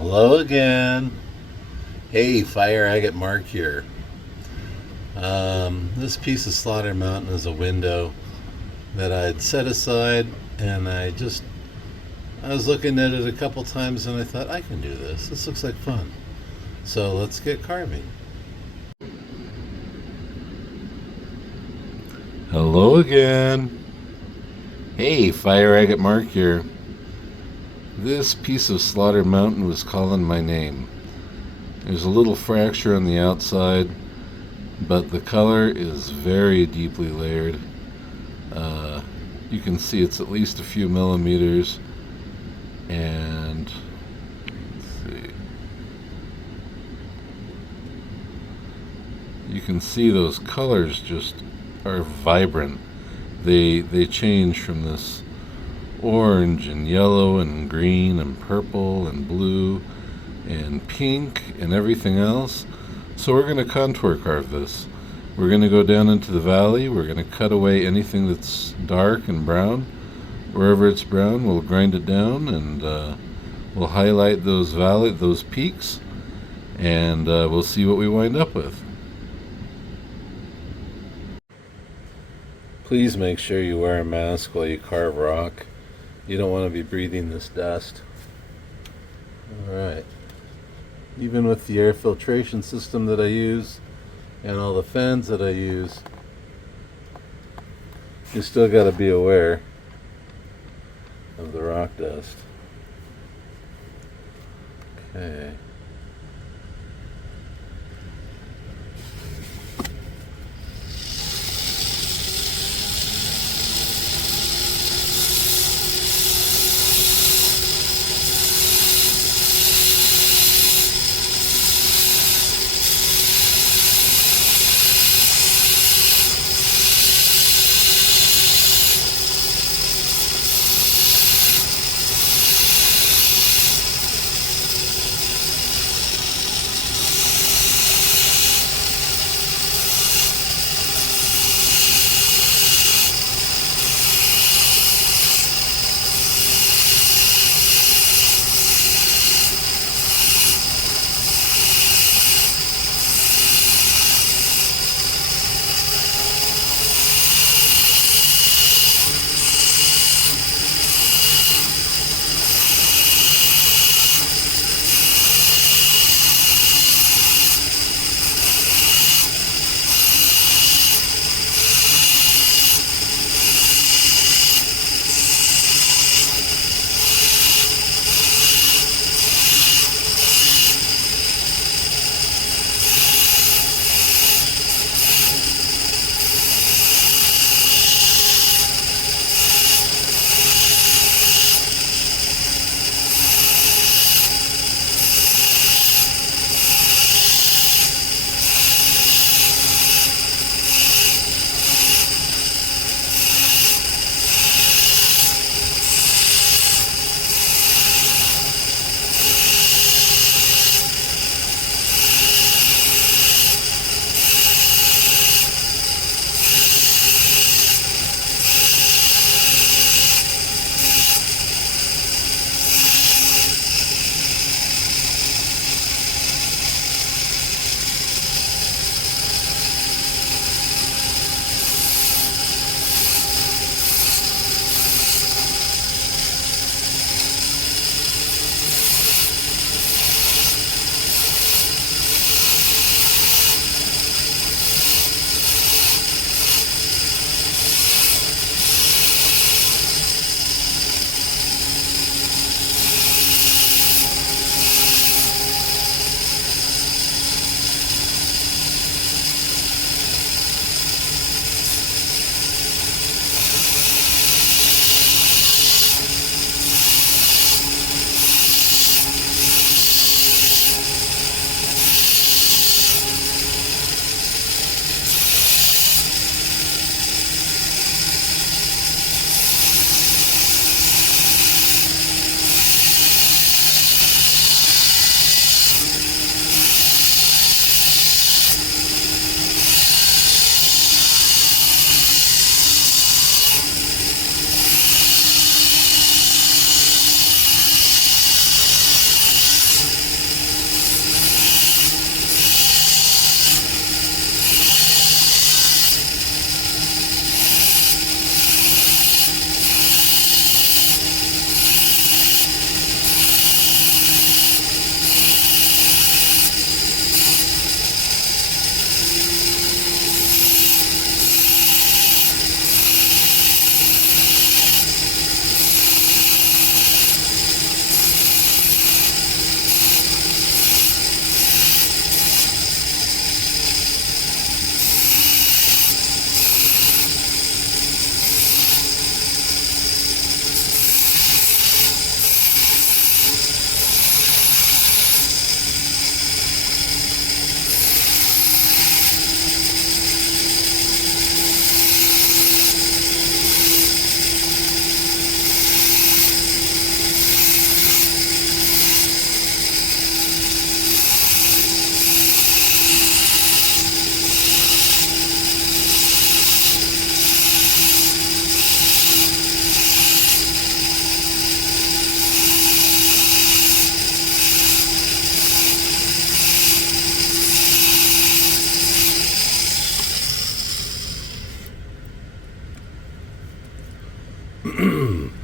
Hello again. Hey, Fire Agate Mark here. This piece of Slaughter Mountain is a window that I'd set aside, and I was looking at it a couple times, and I thought, I can do this. This looks like fun. So let's get carving. Hello again. Hey, Fire Agate Mark here. This piece of Slaughter Mountain was calling my name. There's a little fracture on the outside, but the color is very deeply layered. You can see it's at least a few millimeters, and let's see. You can see those colors just are vibrant. They change from this orange and yellow and green and purple and blue and pink and everything else. So we're going to contour carve this. We're going to go down into the valley. We're going to cut away anything that's dark and brown. Wherever it's brown, we'll grind it down, and we'll highlight those peaks, and we'll see what we wind up with. Please make sure you wear a mask while you carve rock. You don't want to be breathing this dust. Alright. Even with the air filtration system that I use and all the fans that I use, you still got to be aware of the rock dust. Okay.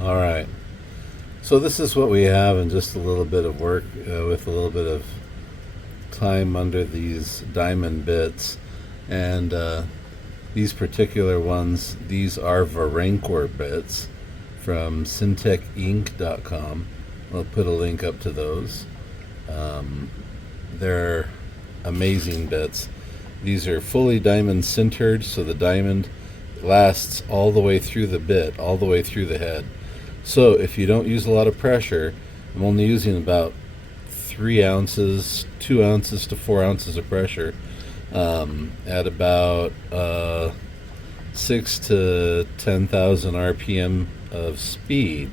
All right. So this is what we have in just a little bit of work with a little bit of time under these diamond bits. And these particular ones, these are Varancor bits from syntechinc.com. I'll put a link up to those. They're amazing bits. These are fully diamond sintered, so the diamond lasts all the way through the bit, all the way through the head. So if you don't use a lot of pressure, I'm only using about 3 ounces, 2 ounces to 4 ounces of pressure at about 6 to 10,000 RPM of speed.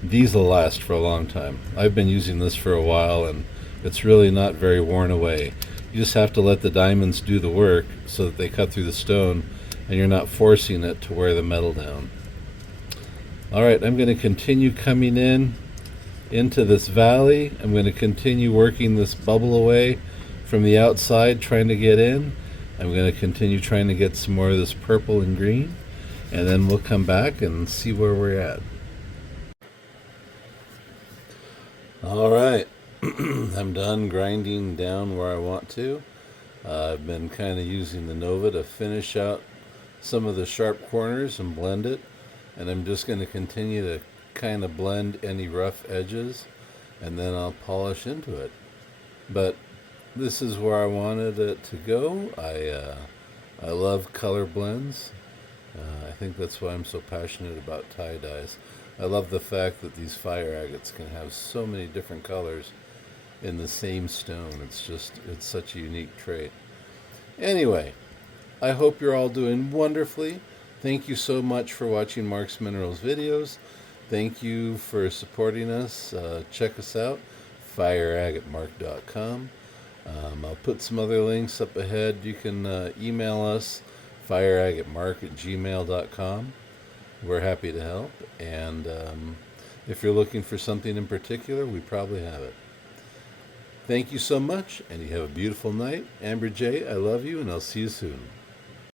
These will last for a long time. I've been using this for a while and it's really not very worn away. You just have to let the diamonds do the work so that they cut through the stone and you're not forcing it to wear the metal down. Alright, I'm going to continue coming into this valley. I'm going to continue working this bubble away from the outside, trying to get in. I'm going to continue trying to get some more of this purple and green, and then we'll come back and see where we're at. Alright, I'm done grinding down where I want to. I've been kind of using the Nova to finish out some of the sharp corners and blend it. And I'm just going to continue to kind of blend any rough edges and then I'll polish into it. But this is where I wanted it to go. I love color blends. I think that's why I'm so passionate about tie-dyes. I love the fact that these fire agates can have so many different colors in the same stone. It's such a unique trait. Anyway, I hope you're all doing wonderfully. Thank you so much for watching Mark's Minerals videos. Thank you for supporting us. Check us out, fireagatemark.com. I'll put some other links up ahead. You can email us, fireagatemark@gmail.com. We're happy to help. And if you're looking for something in particular, we probably have it. Thank you so much, and you have a beautiful night. Amber J, I love you, and I'll see you soon.